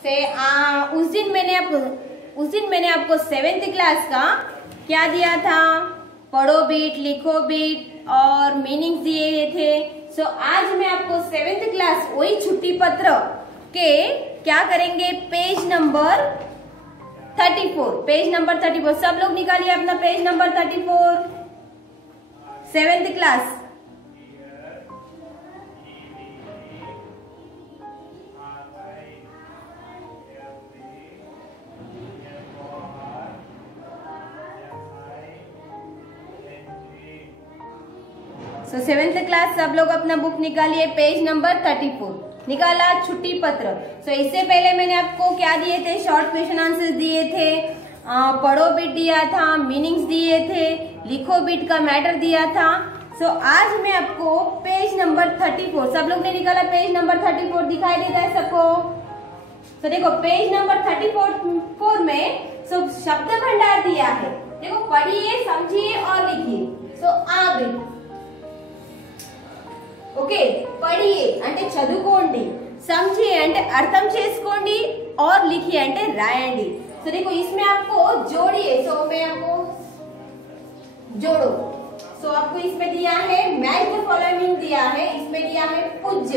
उस दिन मैंने आपको 7th क्लास का क्या दिया था, पढ़ो बीट, लिखो बीट और मीनिंग्स दिए थे। सो आज मैं आपको 7th क्लास वही छुट्टी पत्र के क्या करेंगे, पेज नंबर 34। सब लोग निकालिए अपना पेज नंबर 34, 7th क्लास। सो 7th क्लास सब लोग अपना बुक निकालिए, पेज नंबर 34 निकाला, छुट्टी पत्र। सो इससे पहले मैंने आपको क्या दिए थे, शॉर्ट क्वेश्चन आंसर्स दिए थे, पढ़ो बीट दिया था, मीनिंग्स दिए थे, लिखो बीट का मैटर दिया था। सो आज मैं आपको पेज नंबर 34, सब लोग ने निकाला पेज नंबर 34, दिखाई देता है सबको। तो देखो पेज नंबर 34 में शब्द भंडार दिया है, देखो पढ़िए, समझिए और लिखिए। सो आ बीट, ఓకే, పడియే అంటే చదువుకోండి, समझिए అంటే అర్థం చేసుకోండి और लिखिए అంటే రాయండి। तो देखो इसमें आपको जोड़िए, सो मैं आपको जोड़ो। सो आपको इसमें दिया है मैच द फॉलोइंग दिया है, इसमें दिया है पूज्य,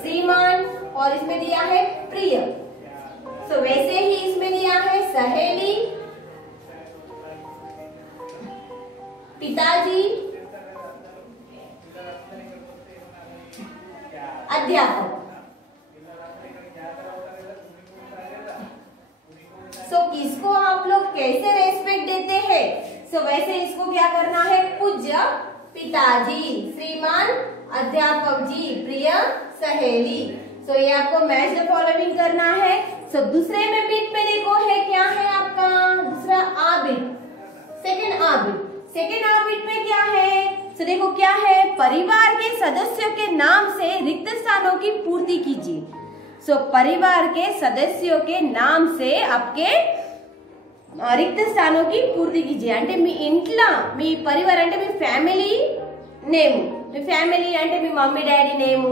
श्रीमान और इसमें दिया है प्रिय। सो वैसे ही इसमें दिया है सहेली, पिताजी, अध्यापक। सो किसको आप लोग कैसे रेस्पेक्ट देते हैं, सो वैसे इसको क्या करना है, पूज्य पिताजी, श्रीमान अध्यापक जी, प्रिय सहेली। सो ये आपको मैच द फॉलोइंग करना है। सो दूसरे में बीट में देखो है क्या है आपका दूसरा आ बीट, सेकेंड आ बीट में क्या है, तो देखो क्या है, परिवार के सदस्यों के नाम से रिक्त स्थानों की पूर्ति कीजिए। सो परिवार के सदस्यों के नाम से आपके रिक्त स्थानों की పూర్తి कीजिए। అంటే మీ ఇంట్లో మీ పరివారం అంటే మీ ఫ్యామిలీ నేమ్, మీ ఫ్యామిలీ అంటే మీ మమ్మీ డాడీ నేమ్,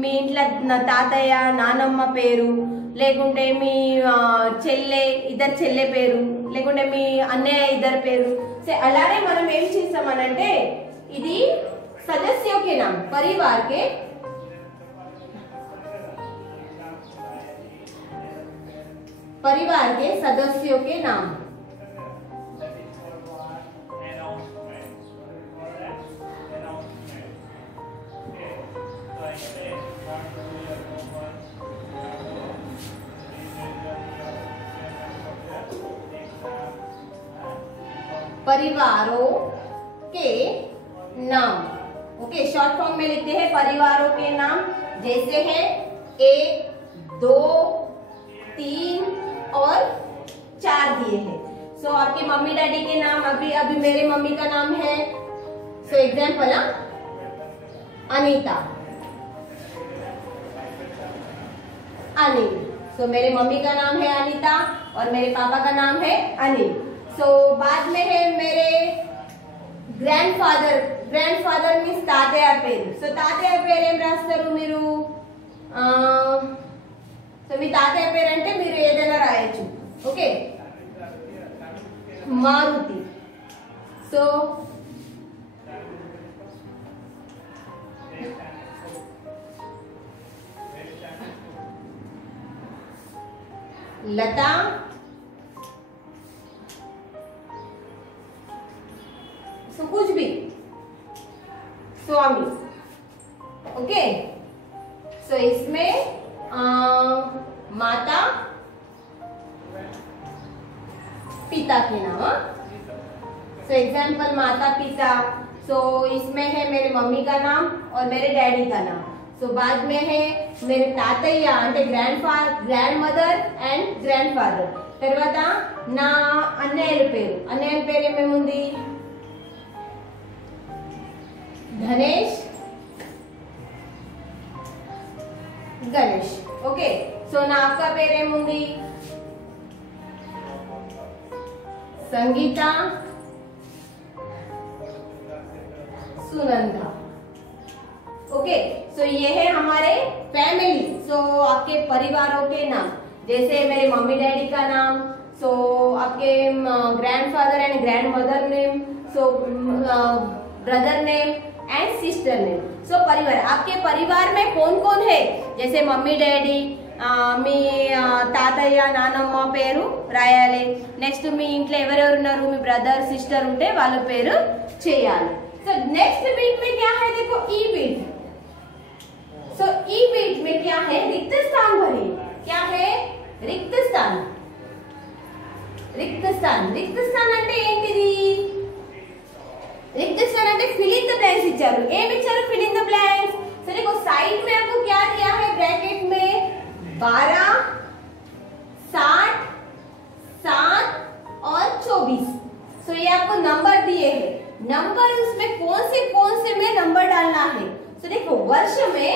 మీ ఇంట్లో తాతయ్య నానమ్మ పేరు, లేకుంటే మీ ఇద్దరు చెల్లె పేరు, లేకుంటే మీ అన్నయ్య ఇద్దరు పేరు। సో అలానే మనం ఏం చేస్తామనంటే ఇది सदस्यों के नाम, परिवार के सदस्यों के नाम। परिवारों के नाम, ओके, शॉर्ट फॉर्म में लिखते हैं परिवारों के नाम, जैसे है 1, 2, 3 और 4 दिए हैं। सो आपके मम्मी डैडी के नाम, अभी मेरे मम्मी का नाम है, सो एग्जाम्पल अनीता, अनिल। सो मेरे मम्मी का नाम है अनीता और मेरे पापा का नाम है अनिल। सो बाद में है मेरे గ్రాండ్ఫాదర్ మీన్స్ తాతయ్య పేరు। సో తాతయ్య పేరు ఏం రాస్తారు మీరు, సో మీ తాతయ్య పేరు అంటే మీరు ఏదైనా రాయొచ్చు, ఓకే, మారుతి। సో లతా, सो कुछ भी, स्वामी, ओके। सो इसमें माता पिता के नाम, सो एग्जाम्पल माता पिता। सो इसमें है मेरे मम्मी का नाम और मेरे डैडी का नाम। सो बाद में है मेरे तातయ్య అంటే grand mother and grand father. తర్వాత నా అన్నయ్యల పేరు ఏమేముంది, धनेश, गणेश, ओके। सो ना आपका పేరేముంది, संगीता, सुनंदा। ओके, सो ये है हमारे फैमिली। सो आपके परिवारों के नाम, जैसे मेरे मम्मी डैडी का नाम, सो आपके grandfather and grandmother name, so brother name and sister name. So परिवार, आपके परिवार में कौन कौन है, जैसे मम्मी डैडी, మీ తాతయ్య నానమ్మ పేరు రాయాలి. నెక్స్ట్ మీ ఇంట్లో ఎవరెవరు ఉన్నారు, మీ బ్రదర్ సిస్టర్ ఉంటే వాళ్ళ పేరు చేయాలి. సో नेक्स्ट बीट में क्या है, देखो ई बीट. सो ई बीट में क्या है, रिक्त स्थान भरिए. क्या है, रिक्त स्थान. रिक्त स्थान, रिक्त स्थान అంటే ఏంటిది, रिक्त स्थान అంటే fill in the blanks ఇచ్చారు. ఏం ఇచ్చారు, fill in the blanks. So देखो साइड में आपको क्या दिया है, ब्रैकेट में 12, 60, 7 और 24. सो ये आपको नंबर दिए हैं. नंबर उसमें कौन से में नंबर डालना है. सो देखो वर्ष में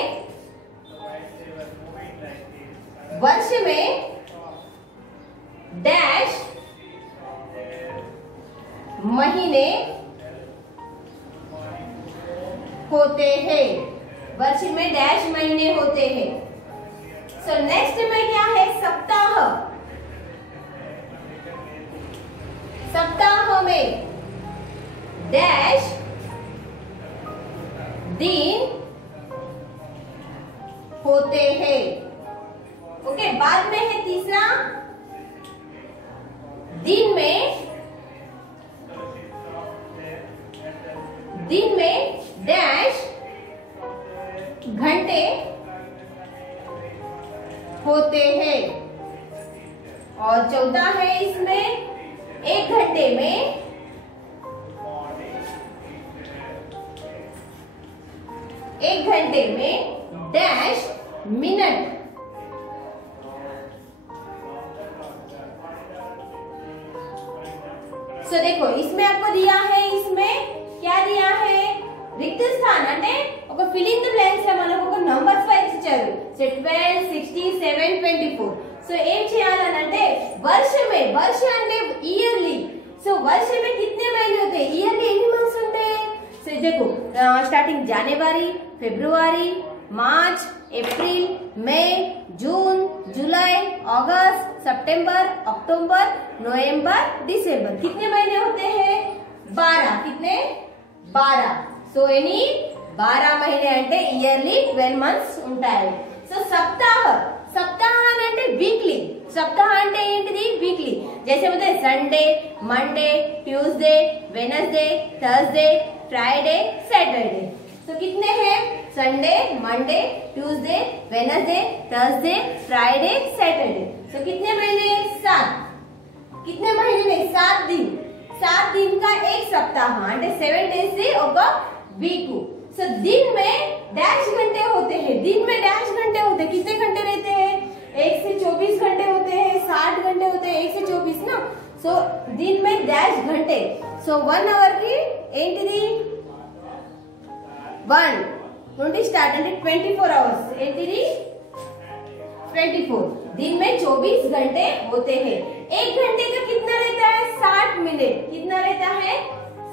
डैश महीने होते हैं. वर्ष में डैश महीने होते हैं. सो नेक्स्ट में क्या है, सप्ताह. सप्ताह में डैश दिन होते हैं. ओके, बाद में है तीसरा, दिन में डैश घंटे होते हैं. और चौथा है इसमें, एक घंटे में डैश मिनट. सो देखो इसमें आपको दिया है, इसमें क्या दिया है, रिक्त स्थान అంటే ఒక fill in the blanks లో మనకు ఒక నంబర్స్ వైస్ ఇచ్చారు. సో 12, 60, 7, 24. సో ఏం చేయాలనంటే वर्ष में, वर्ष అంటే ఇయర్లీ. సో वर्ष में कितने महीने होते हैं, इयरली एनी मंथ्स होते हैं. सो देखो स्टार्टिंग जनवरी, फरवरी, मार्च, अप्रैल, मई, जून, जुलाई, अगस्त, सितंबर, अक्टूबर, नवंबर, दिसंबर. कितने महीने होते हैं, 12. कितने, 12. సో ఎనీ 12 మహిళ అంటే ఇయర్లీ 12 మంత్స్ ఉంటాయి. సో సప్తాహ, సప్తాహ అంటే వీక్లీ. सप्ताह అంటే ఏంటిది, వీక్లీ. जैसे मतलब Sunday, Monday, Tuesday, Wednesday, Thursday, Friday, Saturday. तो कितने हैं, Sunday, Monday, Tuesday, Wednesday, Thursday, Friday, Saturday. तो कितने महीने, 7. कितने महीने में, 7 दिन. 7 दिन का एक सप्ताह అంటే 7 डेज से ఒక वीक. सो दिन में डैश घंटे होते हैं. दिन में डैश घंटे होते हैं. कितने घंटे रहते हैं, 1 से 24 घंटे होते हैं. 60 घंटे होते हैं, 1 से 24 ना. सो दिन में डैश घंटे. सो 1 అవర్ की ఏంటిది, 1 నుండి స్టార్ట్ అంటే 24 అవర్స్. ఏంటిది, 24. दिन में 24 घंटे होते हैं. 1 घंटे का कितना रहता है, 60 मिनट. कितना रहता है,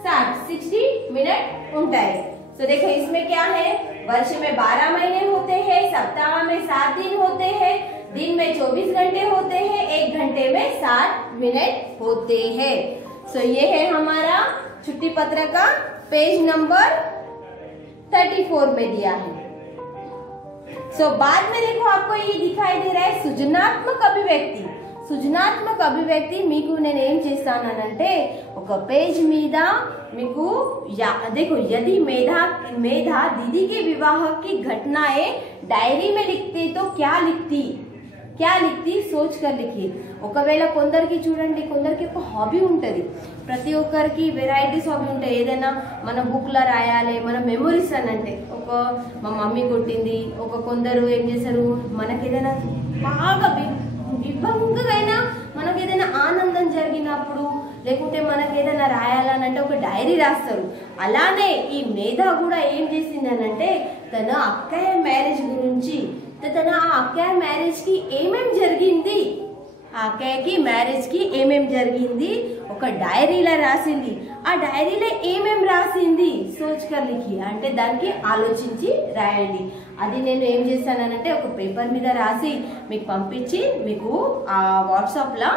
60 मिनट उनता है. तो देखो इसमें क्या है, वर्ष में 12 महीने होते हैं, सप्ताह में 7 दिन होते हैं, दिन में 24 घंटे होते हैं, 1 घंटे में 60 मिनट होते हैं. सो ये है हमारा छुट्टी पत्र का पेज नंबर 34 में दिया है. सो बाद में देखो आपको ये दिखाई दे रहा है సృజనాత్మక అభివ్యక్తి. సృజనాత్మక అభివ్యక్తి మీకు నేను ఏం చేస్తానంటే ఒక పేజ్ మీద మీకు देखो यदि मेधा दीदी के विवाह की घटनाएं डायरी में लिखते तो क्या लिखती सोच कर लिखिए. ఒకవేళ కొందరికి చూడండి, కొందరికి ఒక హాబీ ఉంటది. ప్రతి ఒక్కరికి వెరైటీస్ హాబీ ఉంటాయి. ఏదైనా మన బుక్ లో రాయాలి, మన మెమరీస్ అని అంటే ఒక మా మమ్మీ కొట్టింది, ఒక కొందరు ఏం చేశారు, మనకి ఏదైనా బాగా విభంగమైన మనకి ఏదైనా ఆనందం జరిగినప్పుడు లేకుంటే మనకి ఏదైనా రాయాలని అంటే ఒక డైరీ రాస్తారు. అలానే ఈ మేధ కూడా ఏం చేసిందనంటే తన అక్కయ్య మ్యారేజ్ గురించి, తన ఆ అక్కయ్య మ్యారేజ్ కి ఏమేం జరిగింది, ఆ అక్కయ్యకి మ్యారేజ్ కి ఏమేం జరిగింది ఒక డైరీలో రాసింది. ఆ డైరీలో ఏమేం రాసింది రాసింది సోచ్ కర్ లిఖియే అంటే దానికి ఆలోచించి రాయండి. అది నేను ఏం చేస్తానంటే ఒక పేపర్ మీద రాసి మీకు పంపించి మీకు ఆ వాట్సాప్లో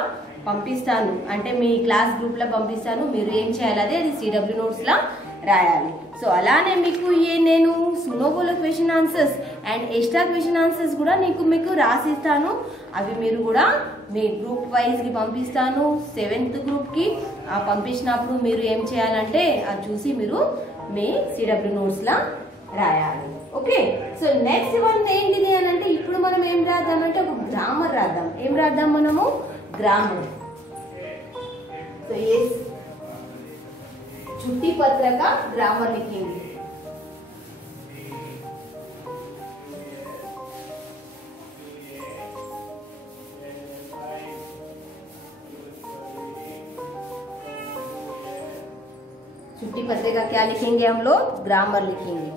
పంపిస్తాను, అంటే మీ క్లాస్ గ్రూప్లో పంపిస్తాను. మీరు ఏం చేయాలి అది CW నోట్స్లో రాయాలి. సో అలానే మీకు నేను సునోబోలో question answers and extra question answers కూడా మీకు రాసిస్తాను. అవి మీరు కూడా మీ గ్రూప్ వైజ్కి పంపిస్తాను. 7th గ్రూప్కి పంపించినప్పుడు మీరు ఏం చేయాలంటే అది చూసి మీరు మీ CW నోట్స్లో రాయాలి. ఓకే, సో నెక్స్ట్ వన్ ఏంటిది అని అంటే ఇప్పుడు మనం ఏం రాద్దామంటే ఒక గ్రామర్ రాద్దాం. ఏం రాద్దాం మనము? ग्रामर. तो ये छुट्टी पत्र का ग्रामर लिखेंगे. छुट्टी पत्र का क्या लिखेंगे हम लोग? ग्रामर लिखेंगे.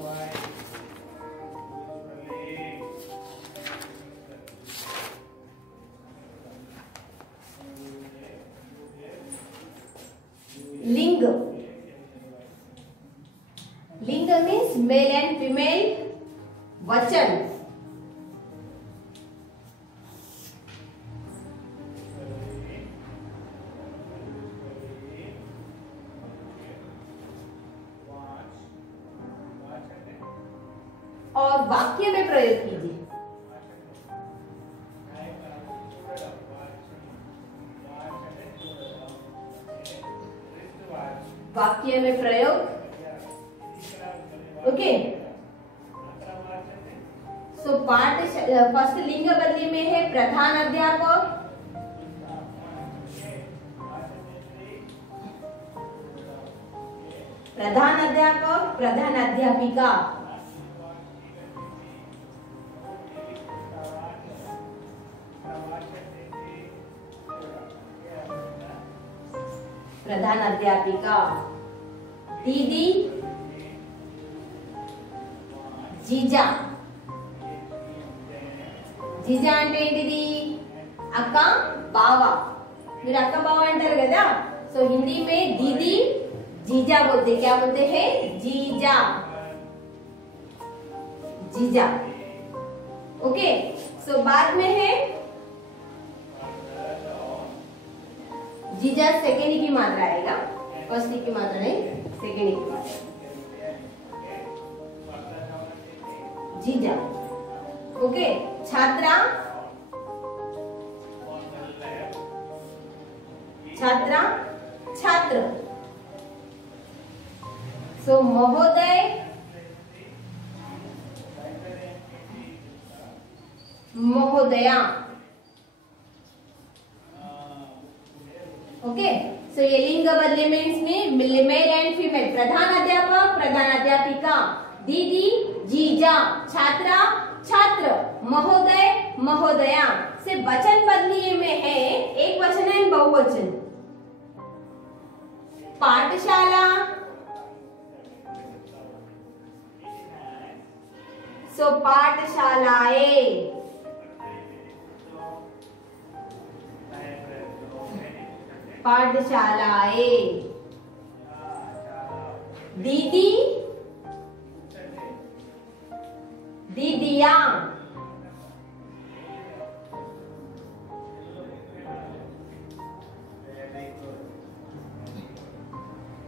लिंग. लिंग मीन्स मेल एंड फीमेल. वचन. और वाक्य में प्रयोग कीजिए. वाक्य में प्रयोग. ओके, सो पाठ फर्स्ट लिंग बदली में है प्रधान अध्यापक, प्रधान अध्यापक, प्रधान अध्यापिका. प्रधान अध्यापिका, दीदी, जीजा. जीजा అంటే ఏంటిది? అక్క బావ. మీరు అక్క బావ అంటారు కదా. సో हिंदी में दीदी जीजा बोलते. क्या बोलते हैं? जीजा. जीजा. ओके, सो बाद में है जीजा. सेकेंड की मात्रा आएगा, फर्स्ट की मात्रा नहीं, सेकेंड की मात्रा. जीजा. ओके, छात्रा, छात्रा, छात्र. सो महोदय, महोदया. ओके, सो ये लिंग बदले मीन्स में मेल एंड फीमेल. प्रधान अध्यापक, प्रधान अध्यापिका, दीदी, जीजा, छात्रा, छात्र, महोदय, महोदया. से वचन बदली में है एक वचन है बहुवचन. पाठशाला. सो पाठशालाएं. पाठशालाएं. दीदी, दीदियां.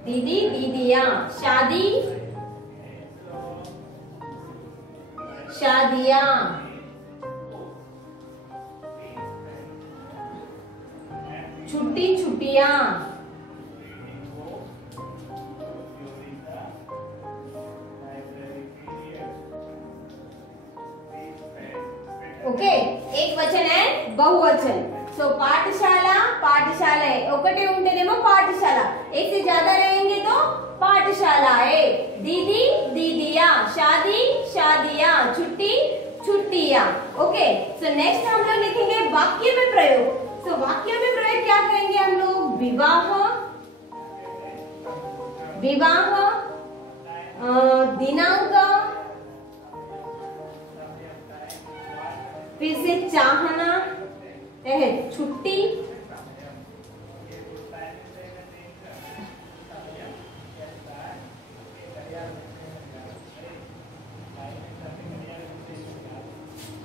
दीदी, दीदियां. शादी, शादियां. छुट्टी, छुट्टियां. ओके, एक वचन है बहुवचन. सो पाठशाला, पाठशालाएं. ఒకటే ఉంటేనేమో పాఠశాల, एक से ज्यादा रहेंगे तो पाठशालाएं. दीदी, दीदियां. शादी, शादियां. छुट्टी, छुट्टियां. ओके, सो नेक्स्ट हम लोग लिखेंगे वाक्य में प्रयोग. सो वाक्य में प्रयोग क्या करेंगे हम लोग? विवाह, विवाह, दिनांक, फिर से चाहना, छुट्टी,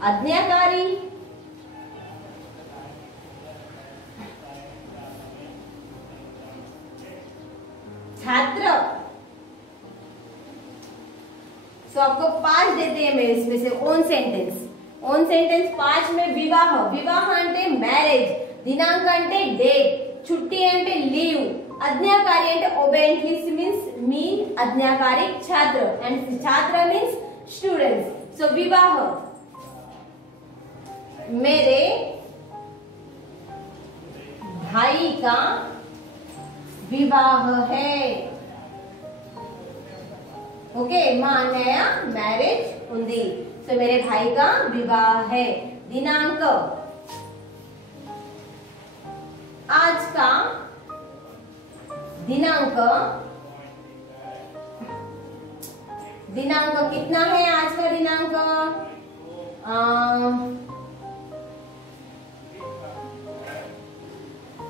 आज्ञाकारी, छात्र। सो आपको 5 देते हैं मैं इसमें से ओन सेंटेंस 5 में विवाह, विवाह अंटे मैरेज, दिनांक अंटे डेट, छुट्टी अंटे लीव, आज्ञाकारी अंटे ओबेडेंटली मीन आज्ञाकारी छात्र एंड छात्र मीन्स स्टूडेंट्स। सो विवाह, मेरे भाई का विवाह है। ओके, మా అన్నయ్య మ్యారేజ్ ఉంది। సో मेरे भाई का विवाह है। दिनांक, आज का दिनांक, दिनांक कितना है आज का दिनांक?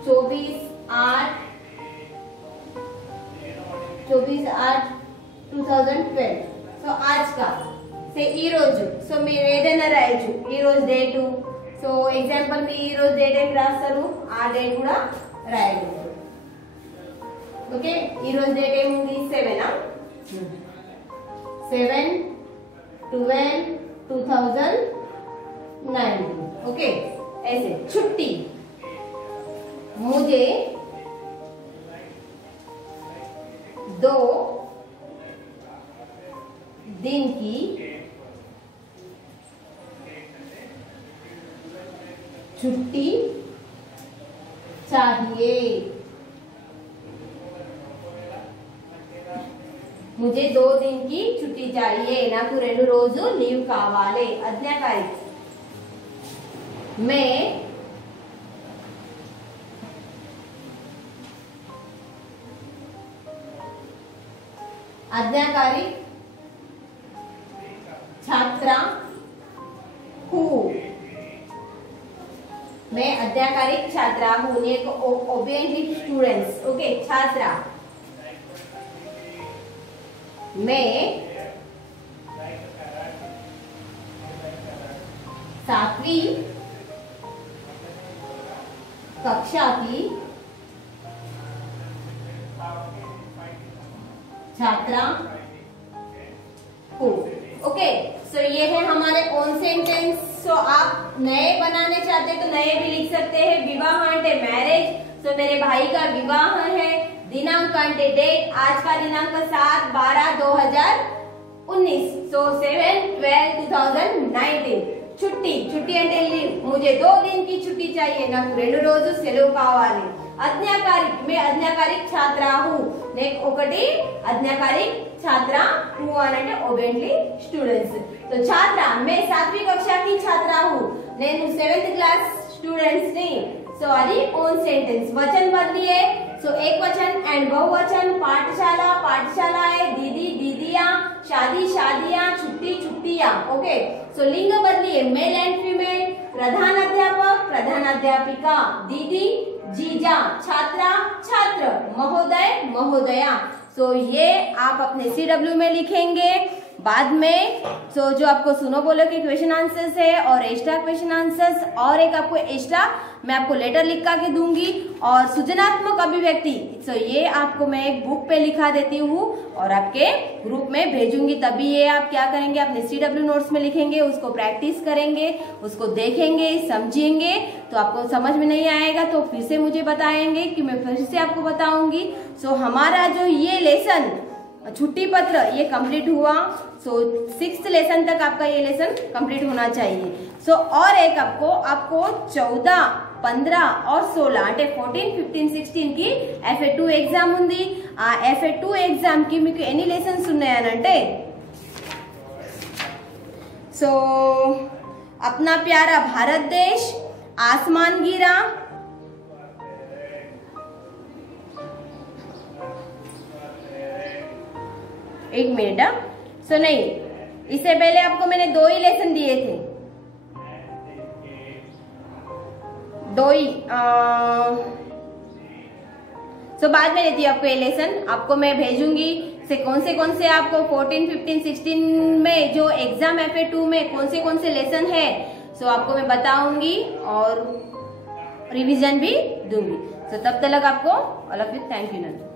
24/8/2012। సో आज का से ఈ రోజు, సో మీరు ఏదైనా రాయొచ్చు ఈ రోజు డేటు। సో ఎగ్జాంపుల్ మీ ఈ రోజు డేట్ ఏం రాస్తారు, ఆ డేట్ కూడా రాయగలరు। ఓకే, ఈ రోజు డేట్ ఏముంది 7/12/2019। ओके, ऐसे। छुट्टी, मुझे 2 दिन की छुट्टी चाहिए। मुझे 2 दिन की छुट्टी चाहिए, నాకు 2 రోజు లీవ్ కావాలి। ఆజ్ఞాకారి, मैं आज्ञाकारी छात्रा हूँ। मैं आज्ञाकारी छात्रा हूँ, ओबेडेंटली स्टूडेंट्स। ओके, छात्रा, मैं 7वीं कक्षा की छात्रा हूँ। ओके, सो ये है हमारे ओन सेंटेंस। सो आप नए बनाने चाहते तो नए भी लिख सकते हैं। विवाह अंटे मैरिज, सो मेरे भाई का विवाह है। दिनांक अंटे डेट, आज का दिनांक 7/12/2019। सो 7/12/2019। छुट्टी, छुट्टी अंटे लीव, मुझे 2 दिन की छुट्टी चाहिए, నాకు 2 రోజు సెలవు కావాలి। आज्ञाकारी, मैं आज्ञाकारी छात्रा हूँ, నేను ఒకటి आज्ञाकारी छात्रा हूँ అంటే ओबेडेंटली स्टूडेंट्स। तो छात्रा, मैं 7वीं कक्षा की छात्रा हूँ, నేను 7th क्लास स्टूडेंट्स ని। सो అది ओन सेंटेंस। वचन बदलिए, सो एक वचन एंड बहुवचन। पाठशाला, पाठशालाएं, दीदी, दीदियां, शादी, शादियां, छुट्टी, छुट्टियां। ओके, सो लिंग बदलिए, मेल एंड फीमेल। प्रधानाध्यापक, प्रधानाध्यापिका, दीदी, जीजा, छात्रा, छात्र, महोदय, महोदया। सो ये आप अपने CW में लिखेंगे बाद में। सो जो आपको सुनो बोलो के क्वेश्चन आंसर्स है और एक्स्ट्रा क्वेश्चन आंसर्स और एक आपको एक्स्ट्रा मैं आपको लेटर लिख के दूंगी और सृजनात्मक अभिव्यक्ति। सो ये आपको मैं एक बुक पे लिखा देती हूँ और आपके ग्रुप में भेजूंगी। तभी ये आप क्या करेंगे, अपने CW नोट्स में लिखेंगे, उसको प्रैक्टिस करेंगे, उसको देखेंगे, समझेंगे। तो आपको समझ में नहीं आएगा तो फिर से मुझे बताएंगे कि मैं फिर से आपको बताऊंगी। सो हमारा जो ये लेसन छुट्टी पत्र ये कंप्लीट हुआ। सो 6th लेसन तक आपका ये लेसन कंप्लीट होना चाहिए। सो और एक आपको 14, 15 और 16 అంటే 14, 15, 16 की FA2 एग्जाम ఉంది। ఆ FA2 एग्जाम की మీకు ఎన్ని లెసన్స్ ఉన్నాయనంటే, सो अपना प्यारा भारत देश, आसमान गिरा, एक मिनट। सो नहीं, इससे पहले आपको मैंने 2 ही लेसन दिए थे, 2 ही। सो बाद में देती हूँ आपको ये लेसन, आपको मैं भेजूंगी। से कौन से आपको 14, 15, 16 में जो एग्जाम FA2 में कौन से लेसन है सो आपको मैं बताऊंगी और रिवीजन भी दूंगी। तो तब तक आपको all of you thank you.